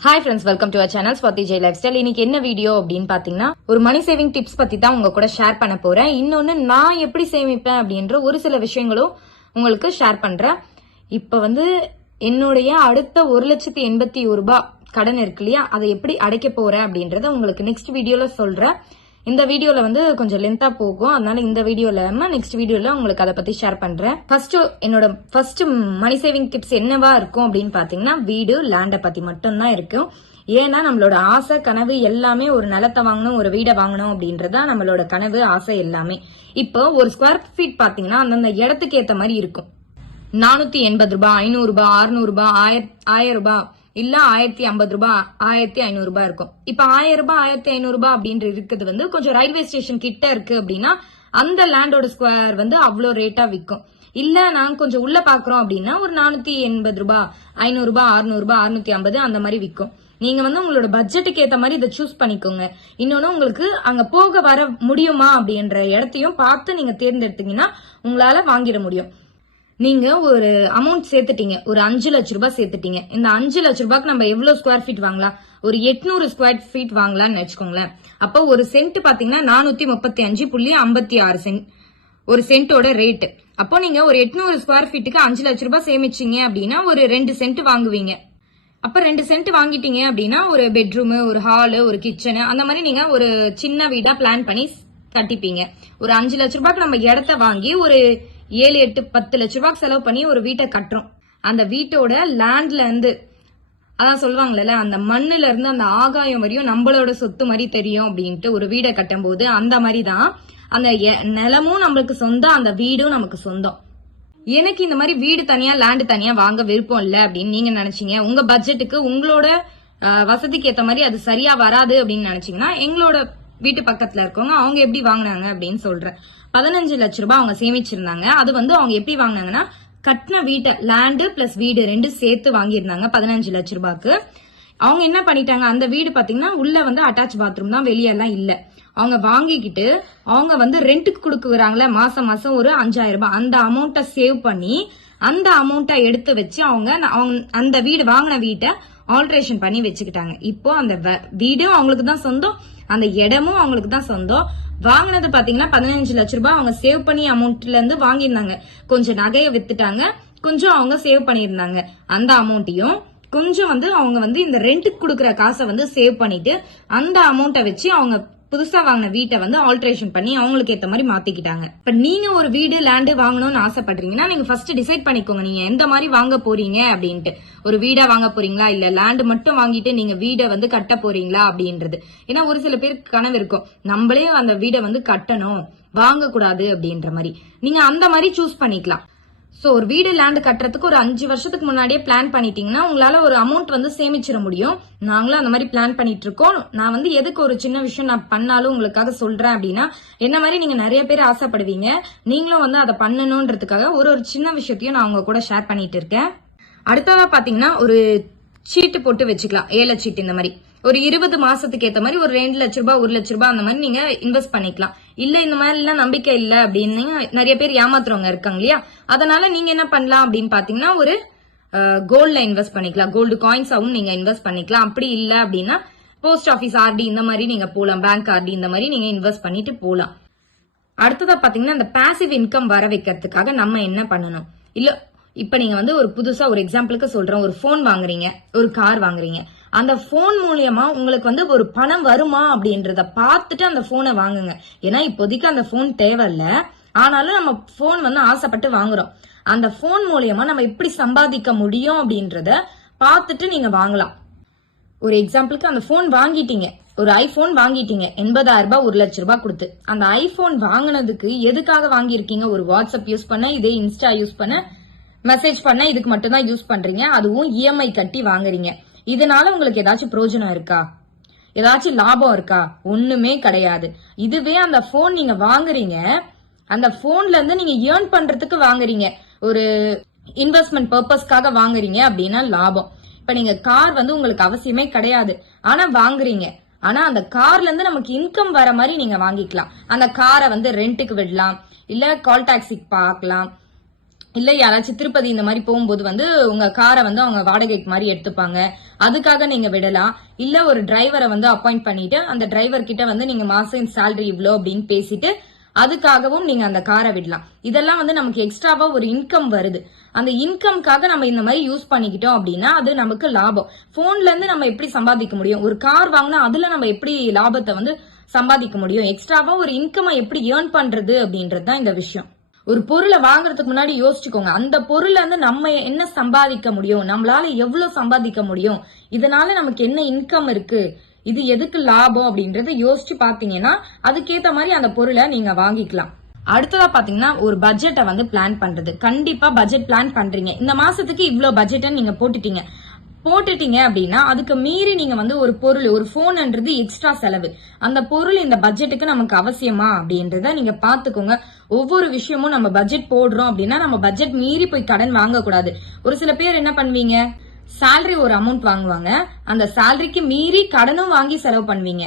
Hi friends welcome to a channel Swathi Jai lifestyle இன்னைக்கு என்ன video அப்படின்னு பாத்தீங்கன்னா ஒரு மணி சேவிங் டிப்ஸ் பத்தி தான் உங்க கூட ஷேர் பண்ண போறேன். இன்னொன்னு நான் எப்படி சேமிப்பேன் அப்படின்ற ஒரு சில விஷயங்களும் உங்களுக்கு ஷேர் பண்றேன். இப்ப வந்து என்னுடைய அடுத்த ஒரு லட்சத்தி எண்பத்தி ஒரு ரூபாய் கடன் இருக்கு இல்லையா? அதை எப்படி அடைக்க போறேன் அப்படின்றத உங்களுக்கு நெக்ஸ்ட் வீடியோல சொல்றேன். இந்த வீடியோல வந்து கொஞ்சம் லென்த்தாக போகும். அதனால இந்த வீடியோல நெக்ஸ்ட் வீடியோல உங்களுக்கு அதை பத்தி ஷேர் பண்றேன். ஃபர்ஸ்ட் என்னோட ஃபர்ஸ்ட் மணி சேவிங் டிப்ஸ் என்னவா இருக்கும் அப்படின்னு பாத்தீங்கன்னா வீடு லேண்டை பத்தி மட்டும்தான் இருக்கும். ஏன்னா நம்மளோட ஆசை கனவு எல்லாமே ஒரு நிலத்தை வாங்கணும் ஒரு வீடை வாங்கணும் அப்படின்றதா நம்மளோட கனவு ஆசை எல்லாமே. இப்போ ஒரு ஸ்கொயர் ஃபீட் பாத்தீங்கன்னா அந்தந்த இடத்துக்கு ஏத்த மாதிரி இருக்கும். நானூத்தி எண்பது ரூபாய் ஐநூறு ரூபாய் அறுநூறு ரூபாய் ஆயிரம் ரூபாய் இல்ல ஆயிரத்தி ஐம்பது ரூபாய் ஆயிரத்தி ஐநூறு ரூபாய் இருக்கும். இப்ப ஆயிரம் ரூபாய் ஆயிரத்தி ஐநூறு ரூபாய் அப்படின்ற இருக்குது வந்து கொஞ்சம் ரயில்வே ஸ்டேஷன் கிட்ட இருக்கு அப்படின்னா அந்த லேண்டோட ஸ்கொயர் வந்து அவ்வளோ ரேட்டா விற்கும் இல்ல நாங்க கொஞ்சம் உள்ள பாக்குறோம் அப்படின்னா ஒரு நானூத்தி எண்பது ரூபாய் ஐநூறு ரூபாய் அறுநூறு ரூபாய் அறுநூத்தி ஐம்பது அந்த மாதிரி விற்கும் நீங்க வந்து உங்களோட பட்ஜெட்டுக்கு ஏத்த மாதிரி இதை சூஸ் பண்ணிக்கோங்க. இன்னொன்னு உங்களுக்கு அங்க போக வர முடியுமா அப்படின்ற இடத்தையும் பார்த்து நீங்க தேர்ந்தெடுத்தீங்கன்னா உங்களால வாங்கிட முடியும். நீங்க ஒரு அமௌண்ட் சேர்த்துட்டீங்க. ஒரு அஞ்சு லட்ச ரூபாய் சேர்த்துட்டீங்க. இந்த அஞ்சு லட்ச ரூபாய்க்கு நம்ம எவ்வளவு ஸ்கொயர் ஃபீட் வாங்கலாம்? ஒரு எட்நூறு ஸ்கொயர் ஃபீட் வாங்கலாம்னு வச்சுக்கோங்களேன் அப்போ ஒரு சென்ட் பாத்தீங்கன்னா நானூத்தி முப்பத்தி அஞ்சு புள்ளி ஐம்பத்தி ஆறு சென்ட் ஒரு சென்ட்டோட ரேட் அப்போ நீங்க ஒரு எட்நூறு ஸ்கொயர் ஃபீட்டுக்கு அஞ்சு லட்ச ரூபாய் சேமிச்சீங்க அப்படின்னா ஒரு ரெண்டு சென்ட் வாங்குவீங்க. அப்ப ரெண்டு சென்ட் வாங்கிட்டீங்க அப்படின்னா ஒரு பெட்ரூம் ஒரு ஹாலு ஒரு கிச்சனு அந்த மாதிரி நீங்க ஒரு சின்ன வீடா பிளான் பண்ணி கட்டிப்பீங்க. ஒரு அஞ்சு லட்ச ரூபாய்க்கு நம்ம இடத்த வாங்கி ஒரு ஏழு எட்டு பத்து லட்ச ரூபாய்க்கு செலவு பண்ணி ஒரு வீட்டை கட்டுறோம். அந்த வீட்டோட லேண்ட்ல இருந்து அதான் சொல்லுவாங்கல்ல அந்த மண்ணுல இருந்து அந்த ஆகாயம் வரையும் நம்மளோட சொத்து மாதிரி தெரியும் அப்படின்ட்டு ஒரு வீடை கட்டும்போது அந்த மாதிரி தான் அந்த எ- நிலமும் நம்மளுக்கு சொந்தம் அந்த வீடும் நமக்கு சொந்தம். எனக்கு இந்த மாதிரி வீடு தனியா லேண்டு தனியா வாங்க விருப்பம் இல்ல அப்படின்னு நீங்க நினைச்சீங்க. உங்க பட்ஜெட்டுக்கு உங்களோட வசதிக்கு ஏத்த மாதிரி அது சரியா வராது அப்படின்னு நினைச்சீங்கன்னா எங்களோட வீட்டு பக்கத்துல இருக்கவங்க அவங்க எப்படி வாங்குனாங்க அப்படின்னு சொல்றேன். பதினஞ்சு லட்ச ரூபாய் அவங்க சேமிச்சிருந்தாங்க. அது வந்து அவங்க எப்படி வாங்குனாங்கன்னா கட்டின வீட்டை லேண்டு பிளஸ் வீடு ரெண்டு சேர்த்து வாங்கியிருந்தாங்க பதினஞ்சு லட்ச ரூபாய்க்கு. அவங்க என்ன பண்ணிட்டாங்க? அந்த வீடு பாத்தீங்கன்னா உள்ள வந்து அட்டாச் பாத்ரூம் தான் வெளியெல்லாம் இல்ல. அவங்க வாங்கிக்கிட்டு அவங்க வந்து ரெண்ட்டுக்கு கொடுக்குறாங்களே மாசம் மாசம் ஒரு அஞ்சாயிரம் ரூபாய். அந்த அமௌண்ட்டை சேவ் பண்ணி அந்த அமௌண்ட்டை எடுத்து வச்சு அவங்க அவங்க அந்த வீடு வாங்கின வீட்டை ஆல்ட்ரேஷன் பண்ணி வச்சுக்கிட்டாங்க. இப்போ அந்த வ- வீடும் அவங்களுக்கு தான் சொந்தம் அந்த இடமும் அவங்களுக்கு தான் சொந்தம். வாங்கினது பாத்தீங்கன்னா பதினஞ்சு லட்ச ரூபாய். அவங்க சேவ் பண்ணி அமௌண்ட்ல இருந்து வாங்கியிருந்தாங்க. கொஞ்சம் நகையை வித்துட்டாங்க. கொஞ்சம் அவங்க சேவ் பண்ணியிருந்தாங்க. அந்த அமௌண்ட்டையும் கொஞ்சம் வந்து அவங்க வந்து இந்த ரெண்ட்டுக்கு கொடுக்குற காசை வந்து சேவ் பண்ணிட்டு அந்த அமௌண்ட்டை வச்சு அவங்க புதுசா வாங்கின வீட்டை வந்து ஆல்ட்ரேஷன் பண்ணி அவங்களுக்கு ஏத்த மாதிரி மாத்திக்கிட்டாங்க. இப்ப நீங்க ஒரு வீடு லேண்டு வாங்கணும்னு ஆசைப்படுறீங்கன்னா நீங்க ஃபர்ஸ்ட் டிசைட் பண்ணிக்கோங்க. நீங்க எந்த மாதிரி வாங்க போறீங்க அப்படின்ட்டு. ஒரு வீடா வாங்க போறீங்களா? இல்ல லேண்டு மட்டும் வாங்கிட்டு நீங்க வீடை வந்து கட்ட போறீங்களா அப்படின்றது. ஏன்னா ஒரு சில பேருக்கு கனவு இருக்கும். நம்மளே அந்த வீடை வந்து கட்டணும். வாங்க கூடாது அப்படின்ற மாதிரி. நீங்க அந்த மாதிரி சூஸ் பண்ணிக்கலாம். ஸோ ஒரு வீடு லேண்ட் கட்டுறதுக்கு ஒரு அஞ்சு வருஷத்துக்கு முன்னாடியே பிளான் பண்ணிட்டீங்கன்னா உங்களால ஒரு அமௌண்ட் வந்து சேமிச்சிட முடியும். நாங்களும் அந்த மாதிரி பிளான் பண்ணிட்டு இருக்கோம் நான் வந்து எதுக்கு ஒரு சின்ன விஷயம் நான் பண்ணாலும் உங்களுக்காக சொல்றேன் அப்படின்னா என்ன மாதிரி நீங்க நிறைய பேர் ஆசைப்படுவீங்க நீங்களும் வந்து அதை பண்ணணுன்றதுக்காக ஒரு ஒரு சின்ன விஷயத்தையும் நான் உங்க கூட ஷேர் பண்ணிட்டு இருக்கேன். அடுத்ததா பாத்தீங்கன்னா ஒரு சீட்டு போட்டு வச்சுக்கலாம். ஏழை சீட்டு இந்த மாதிரி. ஒரு இருபது மாசத்துக்கு ஏத்த மாதிரி ஒரு ரெண்டு லட்ச ரூபாய் ஒரு லட்ச ரூபாய் அந்த மாதிரி நீங்க இன்வெஸ்ட் பண்ணிக்கலாம். இல்ல இந்த மாதிரி எல்லாம் நம்பிக்கை இல்ல அப்படின்னு நிறைய பேர் ஏமாத்துறவங்க இருக்காங்க இல்லையா? அதனால நீங்க என்ன பண்ணலாம் அப்படின்னு பாத்தீங்கன்னா ஒரு கோல்ட்ல இன்வெஸ்ட் பண்ணிக்கலாம். கோல்டு காயின்ஸாவும் நீங்க இன்வெஸ்ட் பண்ணிக்கலாம். அப்படி இல்ல அப்படின்னா போஸ்ட் ஆபீஸ் ஆர்டி இந்த மாதிரி நீங்க போலாம். பேங்க் ஆர்டி இந்த மாதிரி நீங்க இன்வெஸ்ட் பண்ணிட்டு போலாம். அடுத்ததா பாத்தீங்கன்னா இந்த பாசிவ் இன்கம் வர வைக்கிறதுக்காக நம்ம என்ன பண்ணணும்? இல்ல இப்ப நீங்க வந்து ஒரு புதுசா ஒரு எக்ஸாம்பிளுக்கு சொல்றோம் ஒரு போன் வாங்குறீங்க. ஒரு கார் வாங்குறீங்க. அந்த போன் மூலியமா உங்களுக்கு வந்து ஒரு பணம் வருமா அப்படின்றத பார்த்துட்டு அந்த போனை வாங்குங்க. ஏன்னா இப்போதைக்கு அந்த போன் தேவையில்ல. ஆனாலும் நம்ம போன் வந்து ஆசைப்பட்டு வாங்குறோம். அந்த போன் மூலியமா நம்ம எப்படி சம்பாதிக்க முடியும் அப்படின்றத பார்த்துட்டு நீங்க வாங்கலாம். ஒரு எக்ஸாம்பிளுக்கு அந்த ஃபோன் வாங்கிட்டீங்க. ஒரு ஐபோன் வாங்கிட்டீங்க. எண்பதாயிரம் ரூபாய் ஒரு லட்ச ரூபாய் கொடுத்து. அந்த ஐபோன் வாங்கினதுக்கு எதுக்காக வாங்கியிருக்கீங்க? ஒரு வாட்ஸ்அப் யூஸ் பண்ண இதே இன்ஸ்டா யூஸ் பண்ண மெசேஜ் பண்ண இதுக்கு மட்டும்தான் யூஸ் பண்றீங்க. அதுவும் இஎம்ஐ கட்டி வாங்குறீங்க. இதனால உங்களுக்கு ஏதாச்சும் பிரயோஜனம் இருக்கா? ஏதாச்சும் லாபம் இருக்கா? ஒண்ணுமே கிடையாது. இதுவே அந்த போன் நீங்க வாங்குறீங்க. அந்த போன்ல இருந்து நீங்க ஏர்ன் பண்றதுக்கு வாங்குறீங்க. ஒரு இன்வெஸ்ட்மெண்ட் பர்பஸ்க்காக வாங்குறீங்க அப்படின்னா லாபம். இப்ப நீங்க கார் வந்து உங்களுக்கு அவசியமே கிடையாது. ஆனா வாங்குறீங்க. ஆனா அந்த கார்ல இருந்து நமக்கு இன்கம் வர மாதிரி நீங்க வாங்கிக்கலாம். அந்த காரை வந்து ரெண்ட்டுக்கு விடலாம். இல்ல கால் டாக்ஸிக்கு பார்க்கலாம். இல்ல யாராச்சும் திருப்பதி இந்த மாதிரி போகும்போது வந்து உங்க காரை வந்து அவங்க வாடகைக்கு மாதிரி எடுத்துப்பாங்க. அதுக்காக நீங்க விடலாம். இல்ல ஒரு டிரைவரை வந்து அப்பாயிண்ட் பண்ணிட்டு அந்த டிரைவர் கிட்ட வந்து நீங்க மாசம் சேலரி இவ்வளோ அப்படின்னு பேசிட்டு அதுக்காகவும் நீங்க அந்த காரை விடலாம். இதெல்லாம் வந்து நமக்கு எக்ஸ்ட்ராவா ஒரு இன்கம் வருது. அந்த இன்கம்காக நம்ம இந்த மாதிரி யூஸ் பண்ணிக்கிட்டோம் அப்படின்னா அது நமக்கு லாபம். போன்ல இருந்து நம்ம எப்படி சம்பாதிக்க முடியும்? ஒரு கார் வாங்கினா அதுல நம்ம எப்படி லாபத்தை வந்து சம்பாதிக்க முடியும்? எக்ஸ்ட்ராவா ஒரு இன்கமை எப்படி ஏர்ன் பண்றது அப்படின்றது தான் இந்த விஷயம். ஒரு பொருளை வாங்குறதுக்கு முன்னாடி யோசிச்சுக்கோங்க. அந்த பொருள்ல இருந்து நம்ம என்ன சம்பாதிக்க முடியும்? நம்மளால எவ்வளவு சம்பாதிக்க முடியும்? இதனால நமக்கு என்ன இன்கம் இருக்கு? இது எதுக்கு லாபம் அப்படின்றத யோசிச்சு பாத்தீங்கன்னா அதுக்கேத்த மாதிரி அந்த பொருளை நீங்க வாங்கிக்கலாம். அடுத்ததா பாத்தீங்கன்னா ஒரு பட்ஜெட்டை வந்து பிளான் பண்றது. கண்டிப்பா பட்ஜெட் பிளான் பண்றீங்க. இந்த மாசத்துக்கு இவ்வளவு பட்ஜெட்டை நீங்க போட்டுட்டீங்க. போட்டுட்டீங்க அப்படின்னா அதுக்கு மீறி நீங்க வந்து ஒரு பொருள் ஒரு போன்ன்றது எக்ஸ்ட்ரா செலவு. அந்த பொருள் இந்த பட்ஜெட்டுக்கு நமக்கு அவசியமா அப்படின்றத நீங்க பாத்துக்கோங்க. ஒவ்வொரு விஷயமும் நம்ம பட்ஜெட் போடுறோம் அப்படின்னா நம்ம பட்ஜெட் மீறி போய் கடன் வாங்கக்கூடாது. ஒரு சில பேர் என்ன பண்ணுவீங்க? சேலரி ஒரு அமௌண்ட் வாங்குவாங்க. அந்த சேலரிக்கு மீறி கடனும் வாங்கி செலவு பண்ணுவீங்க.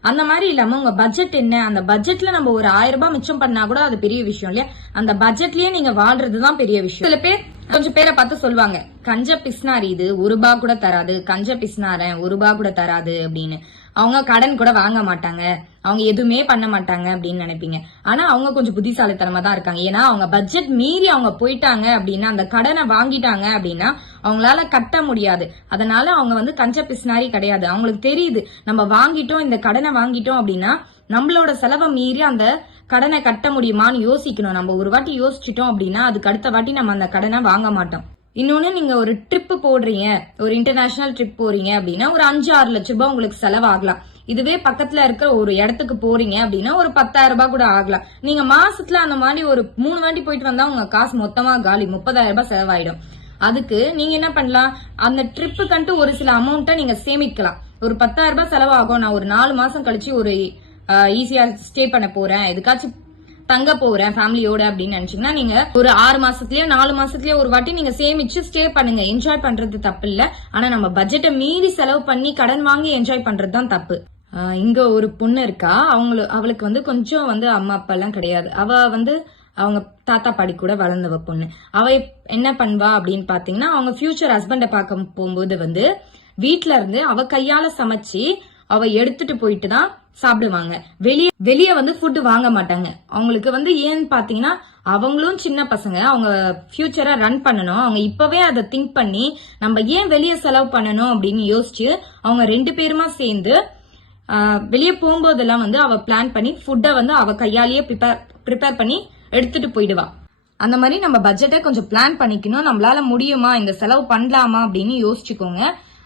அந்த மாதிரி இல்லாம உங்க பட்ஜெட் என்ன? அந்த பட்ஜெட்ல நம்ம ஒரு ஆயிரம் ரூபாய் மிச்சம் பண்ணா கூட அது பெரிய விஷயம் இல்லையா? அந்த பட்ஜெட்லயே நீங்க வாழ்றதுதான் பெரிய விஷயம். சில பேர் கொஞ்சம் பேரை பார்த்து சொல்லுவாங்க. கஞ்ச பிஸ்னாரி இது ஒரு ரூபா கூட தராது. கஞ்ச பிஸ்னாரன் ஒரு ரூபா கூட தராது அப்படின்னு. அவங்க கடன் கூட வாங்க மாட்டாங்க. அவங்க எதுவுமே பண்ண மாட்டாங்க அப்படின்னு நினைப்பீங்க. ஆனா அவங்க கொஞ்சம் புத்திசாலித்தனமா தான் இருக்காங்க. ஏன்னா அவங்க பட்ஜெட் மீறி அவங்க போயிட்டாங்க அப்படின்னா அந்த கடனை வாங்கிட்டாங்க அப்படின்னா அவங்களால கட்ட முடியாது. அதனால அவங்க வந்து கஞ்ச பிஸ்னாரி கிடையாது. அவங்களுக்கு தெரியுது. நம்ம வாங்கிட்டோம் இந்த கடனை வாங்கிட்டோம் அப்படின்னா நம்மளோட செலவை மீறி அந்த கடனை கட்ட முடியுமான்னு யோசிக்கணும். நம்ம ஒரு வாட்டி யோசிச்சிட்டோம் அப்படின்னா அதுக்கு அடுத்த வாட்டி நம்ம அந்த கடனை வாங்க மாட்டோம். இன்னொன்னு நீங்க ஒரு ட்ரிப் போடுறீங்க. ஒரு இன்டர்நேஷனல் ட்ரிப் போறீங்க அப்படின்னா ஒரு அஞ்சு ஆறு லட்ச ரூபாய் உங்களுக்கு செலவாகலாம். இதுவே பக்கத்துல இருக்கிற ஒரு இடத்துக்கு போறீங்க அப்படின்னா ஒரு பத்தாயிரம் ரூபாய் கூட ஆகலாம். நீங்க மாசத்துல அந்த மாதிரி ஒரு மூணு வாட்டி போயிட்டு வந்தா உங்க காசு மொத்தமா காலி. முப்பதாயிரம் ரூபாய் செலவாயிடும். அதுக்கு நீங்க என்ன பண்ணலாம்? அந்த ட்ரிப்புக்கன்ட்டு ஒரு சில அமௌண்ட்டை நீங்க சேமிக்கலாம். ஒரு பத்தாயிரம் ரூபாய் செலவாகும். நான் ஒரு நாலு மாசம் கழிச்சு ஒரு ஈஸியா ஸ்டே பண்ண போறேன். எதுக்காச்சும் தங்க போறேன் ஃபேமிலியோட அப்படின்னு நினைச்சீங்கன்னா நீங்க ஒரு ஆறு மாசத்துலயோ நாலு மாசத்துலயோ ஒரு வாட்டி நீங்க சேமிச்சு ஸ்டே பண்ணுங்க. என்ஜாய் பண்றது தப்பு இல்ல. ஆனா நம்ம பட்ஜெட்டை மீறி செலவு பண்ணி கடன் வாங்கி என்ஜாய் பண்றது தான் தப்பு. இங்க ஒரு பொண்ணு இருக்கா. அவங்களு அவளுக்கு வந்து கொஞ்சம் வந்து அம்மா அப்பா எல்லாம் கிடையாது. அவ வந்து அவங்க தாத்தா பாடி கூட வளர்ந்தவ பொண்ணு. அவ என்ன பண்ணுவா அப்படின்னு பாத்தீங்கன்னா அவங்க ஃபியூச்சர் ஹஸ்பண்டை பார்க்க போகும்போது வந்து வீட்டுல இருந்து அவ கையால சமைச்சு அவ எடுத்துட்டு போயிட்டு தான் சாப்பிடுவாங்க. வெளியே வெளியே வந்து ஃபுட்டு வாங்க மாட்டாங்க. அவங்களுக்கு வந்து ஏன்னு பாத்தீங்கன்னா அவங்களும் சின்ன பசங்க. அவங்க ஃபியூச்சரை ரன் பண்ணணும். அவங்க இப்பவே அதை திங்க் பண்ணி நம்ம ஏன் வெளியே செலவு பண்ணணும் அப்படின்னு யோசிச்சு அவங்க ரெண்டு பேருமா சேர்ந்து வெளியே போகும்போதெல்லாம் வந்து அவ பிளான் பண்ணி ஃபுட்டை வந்து அவ கையாலேயே ப்ரிப்பேர் ப்ரிப்பேர் பண்ணி எடுத்துட்டு போயிடுவா. அந்த மாதிரி நம்ம பட்ஜெட்டை கொஞ்சம் பிளான் பண்ணிக்கணும். நம்மளால முடியுமா? இந்த செலவு பண்ணலாமா? அப்படின்னு யோசிச்சுக்கோங்க.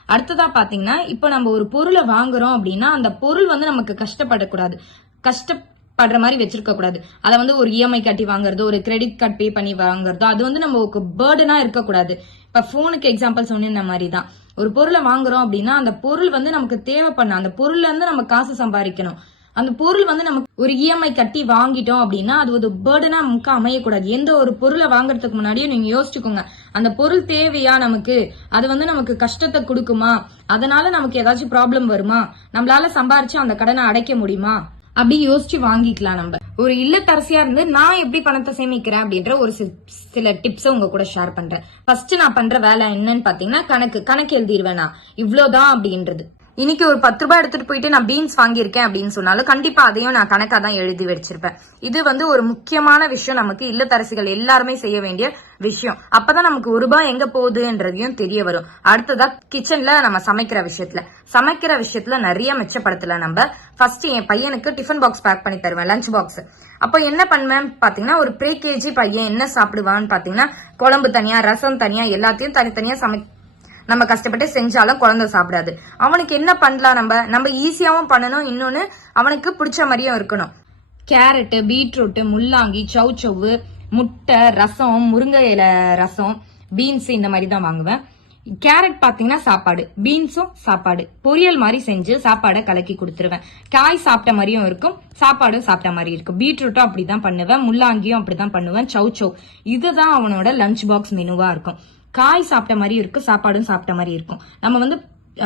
அடுத்ததா பாத்தீங்கன்னா இப்போ நம்ம ஒரு பொருளை வாங்குறோம் அப்படின்னா அந்த பொருள் வந்து நமக்கு கஷ்டப்படக்கூடாது. கஷ்டப்படுற மாதிரி வச்சிருக்க கூடாது. அதை வந்து ஒரு இஎம்ஐ கட்டி வாங்குறதோ ஒரு கிரெடிட் கார்டு பே பண்ணி வாங்குறதோ அது வந்து நமக்கு பேர்டனா இருக்கக்கூடாது இப்ப போனுக்கு எக்ஸாம்பிள் சொன்ன மாதிரி தான். ஒரு பொருளை வாங்குறோம் அப்படின்னா அந்த பொருள் வந்து நமக்கு தேவைப்படணும். அந்த பொருள்ல இருந்து நம்ம காசு சம்பாதிக்கணும். அந்த பொருள் வந்து நமக்கு ஒரு இஎம்ஐ கட்டி வாங்கிட்டோம் அப்படின்னா அது ஒரு பேர்டனா நமக்கு அமையக்கூடாது. எந்த ஒரு பொருளை வாங்குறதுக்கு முன்னாடியும் நீங்க யோசிச்சுக்கோங்க. அந்த பொருள் தேவையா நமக்கு? அது வந்து நமக்கு கஷ்டத்தை கொடுக்குமா? அதனால நமக்கு ஏதாச்சும் ப்ராப்ளம் வருமா? நம்மளால சம்பாரிச்சு அந்த கடனை அடைக்க முடியுமா? அப்படி யோசிச்சு வாங்கிக்கலாம் நம்ம. ஒரு இல்லத்தரசியா இருந்து நான் எப்படி பணத்தை சேமிக்கிறேன் அப்படின்ற ஒரு சில டிப்ஸ் உங்க கூட ஷேர் பண்றேன். ஃபர்ஸ்ட் நான் பண்ற வேலை என்னன்னு பாத்தீங்கன்னா கணக்கு. கணக்கு எழுதிடுவேன் நான் இவ்வளவுதான் அப்படின்றது. இன்னைக்கு ஒரு பத்து ரூபாய் எடுத்துட்டு போயிட்டு நான் பீன்ஸ் வாங்கியிருக்கேன் அப்படின்னு சொன்னாலும் கண்டிப்பா அதையும் நான் கணக்கா தான் எழுதி வச்சிருப்பேன். இது வந்து ஒரு முக்கியமான விஷயம் நமக்கு இல்லத்தரசிகள் எல்லாருமே செய்ய வேண்டிய விஷயம். அப்பதான் நமக்கு ஒரு ரூபாய் எங்க போகுதுன்றதையும் தெரிய வரும். அடுத்ததா கிச்சன்ல நம்ம சமைக்கிற விஷயத்துல. சமைக்கிற விஷயத்துல நிறைய மிச்சப்படுத்தல நம்ம. ஃபர்ஸ்ட் என் பையனுக்கு டிஃபன் பாக்ஸ் பேக் பண்ணி தருவேன் லஞ்ச் பாக்ஸ் அப்போ என்ன பண்ணுவேன் பாத்தீங்கன்னா ஒரு ப்ரீ கேஜி பையன் என்ன சாப்பிடுவான்னு பாத்தீங்கன்னா குழம்பு தனியா ரசம் தனியா எல்லாத்தையும் தனித்தனியா சமை நம்ம கஷ்டப்பட்டு செஞ்சாலும் குழந்தை சாப்பிடாது. அவனுக்கு என்ன பண்ணலாம் நம்ம? நம்ம ஈஸியாகவும் பண்ணணும். இன்னொன்று அவனுக்கு பிடிச்ச மாதிரியும் இருக்கணும். கேரட்டு பீட்ரூட்டு முள்ளாங்கி சௌ சவ்வு முட்டை ரசம் முருங்கை இலை ரசம் பீன்ஸ் இந்த மாதிரி தான் வாங்குவேன். கேரட் பாத்தீங்கன்னா சாப்பாடு. பீன்ஸும் சாப்பாடு. பொரியல் மாதிரி செஞ்சு சாப்பாடை கலக்கி கொடுத்துருவேன். காய் சாப்பிட்ட மாதிரியும் இருக்கும். சாப்பாடும் சாப்பிட்ட மாதிரி இருக்கும். பீட்ரூட்டும் அப்படிதான் பண்ணுவேன். முள்ளாங்கியும் அப்படிதான் பண்ணுவேன். சவு சௌ. இதுதான் அவனோட லஞ்ச் பாக்ஸ் மெனுவா இருக்கும். காய் சாப்பிட்ட மாதிரி இருக்கும் சாப்பாடும் சாப்பிட்ட மாதிரி இருக்கும். நம்ம வந்து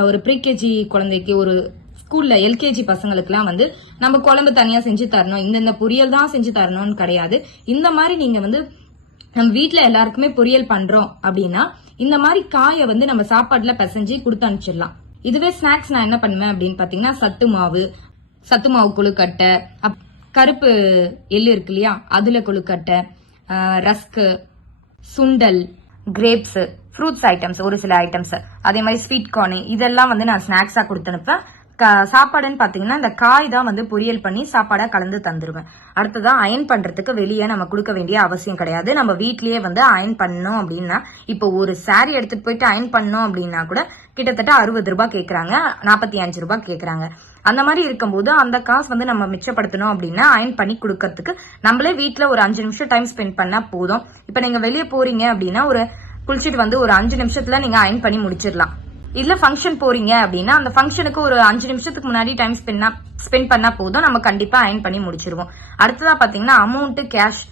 ஒரு ப்ரீகேஜி குழந்தைக்கு ஒரு ஸ்கூல்ல எல்கேஜி பசங்களுக்குலாம் வந்து நம்ம குழம்பு தனியா செஞ்சு தரணும். இந்தந்த பொரியல் தான் செஞ்சு தரணும்னு கிடையாது. இந்த மாதிரி நீங்க வந்து நம்ம வீட்டுல எல்லாருக்குமே பொரியல் பண்றோம் அப்படின்னா இந்த மாதிரி காயை வந்து நம்ம சாப்பாடுல பிசைஞ்சு கொடுத்து அனுப்பிச்சிடலாம். இதுவே ஸ்நாக்ஸ் நான் என்ன பண்ணுவேன் அப்படின்னு பாத்தீங்கன்னா சத்து மாவு சத்து மாவு கொழுக்கட்டை அப்- கருப்பு எள்ளு இருக்கு இல்லையா அதுல கொழுக்கட்டை ரஸ்க்கு சுண்டல் கிரேப்ஸ் ஃப்ரூட்ஸ் ஐட்டம்ஸ் ஒரு சில ஐட்டம்ஸ் அதே மாதிரி ஸ்வீட் கார்னு இதெல்லாம் வந்து நான் ஸ்நாக்ஸாக கொடுத்து அனுப்புவேன். சாப்பாடுன்னு பார்த்தீங்கன்னா இந்த காய் தான் வந்து பொரியல் பண்ணி சாப்பாடாக கலந்து தந்துருவேன். அடுத்ததான் அயன் பண்ணுறதுக்கு வெளியே நம்ம கொடுக்க வேண்டிய அவசியம் கிடையாது. நம்ம வீட்லேயே வந்து அயன் பண்ணோம் அப்படின்னா இப்போ ஒரு சாரீ எடுத்துகிட்டு போயிட்டு அயன் பண்ணோம் அப்படின்னா கூட கிட்டத்தட்ட அறுபது ரூபாய் கேட்குறாங்க நாற்பத்தி அஞ்சு ரூபாய் கேட்குறாங்க அந்த மாதிரி இருக்கும்போது அந்த காசு வந்து நம்ம மிச்சப்படுத்தணும் அப்படின்னா அயன் பண்ணி கொடுக்கறதுக்கு நம்மளே வீட்டில் ஒரு அஞ்சு நிமிஷம் டைம் ஸ்பெண்ட் பண்ணால் போதும். இப்போ நீங்கள் வெளியே போகிறீங்க அப்படின்னா ஒரு குளிச்சுட்டு வந்து ஒரு அஞ்சு நிமிஷத்தில் நீங்கள் அயன் பண்ணி முடிச்சிடலாம். இல்ல ஃபங்க்ஷன் போறீங்க அப்படின்னா அந்த ஃபங்க்ஷனுக்கு ஒரு அஞ்சு நிமிஷத்துக்கு முன்னாடி டைம் ஸ்பெண்ட் ஸ்பெண்ட் பண்ணா போதும். நம்ம கண்டிப்பா அயன் பண்ணி முடிச்சிருவோம். அடுத்ததா பாத்தீங்கன்னா அமௌண்ட் கேஷ்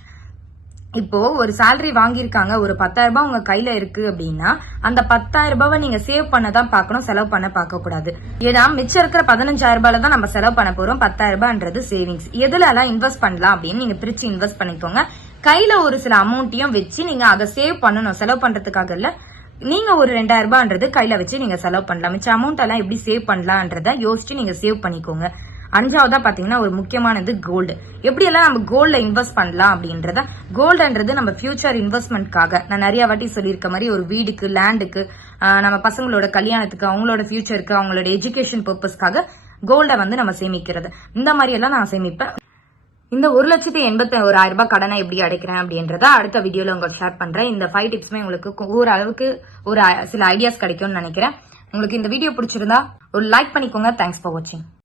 இப்போ ஒரு சேலரி வாங்கியிருக்காங்க ஒரு பத்தாயிரம் ரூபாய் உங்க கையில இருக்கு அப்படின்னா அந்த பத்தாயிரம் ரூபாவை நீங்க சேவ் பண்ண தான் பார்க்கணும் செலவு பண்ண பார்க்க கூடாது. ஏன்னா மிச்சம் இருக்கிற பதினஞ்சாயிரம் ரூபாயில தான் நம்ம செலவு பண்ண போறோம். பத்தாயிரம் ரூபாய்ன்றது சேவிங்ஸ் எதுல எல்லாம் இன்வெஸ்ட் பண்ணலாம் அப்படின்னு நீங்க பிரிச்சு இன்வெஸ்ட் பண்ணிக்கோங்க. கையில ஒரு சில அமௌண்ட்டையும் வச்சு நீங்க அதை சேவ் பண்ணணும். செலவு பண்றதுக்காக இல்ல. நீங்க ஒரு ரெண்டாயிரம் ரூபான்றது கையில வச்சு நீங்க செலவு பண்ணலாம். மிச்ச அமௌண்ட் எல்லாம் எப்படி சேவ் பண்ணலாம்ன்றத யோசிச்சு நீங்க சேவ் பண்ணிக்கோங்க. அஞ்சாவதா பாத்தீங்கன்னா ஒரு முக்கியமானது கோல்டு எப்படி எல்லாம் நம்ம கோல்ட்ல இன்வெஸ்ட் பண்ணலாம் அப்படின்றத கோல்டுன்றது நம்ம ஃபியூச்சர் இன்வெஸ்ட்மெண்ட்காக நான் நிறைய வாட்டி சொல்லியிருக்க மாதிரி ஒரு வீடுக்கு லேண்டுக்கு நம்ம பசங்களோட கல்யாணத்துக்கு அவங்களோட ஃபியூச்சருக்கு அவங்களோட எஜுகேஷன் பர்பஸ்க்காக கோல்டை வந்து நம்ம சேமிக்கிறது. இந்த மாதிரி எல்லாம் நான் சேமிப்பேன். இந்த ஒரு லட்சத்தி எண்பத்தி ஓராயிரம் ரூபாய் கடனை எப்படி அடைக்கிறேன் அப்படின்றத அடுத்த வீடியோல உங்களுக்கு ஷேர் பண்றேன். இந்த ஃபைவ் டிப்ஸ்மே உங்களுக்கு ஓரளவுக்கு ஒரு சில ஐடியாஸ் கிடைக்கும்னு நினைக்கிறேன். உங்களுக்கு இந்த வீடியோ பிடிச்சிருந்தா ஒரு லைக் பண்ணிக்கோங்க. தேங்க்ஸ் ஃபார் வாட்சிங்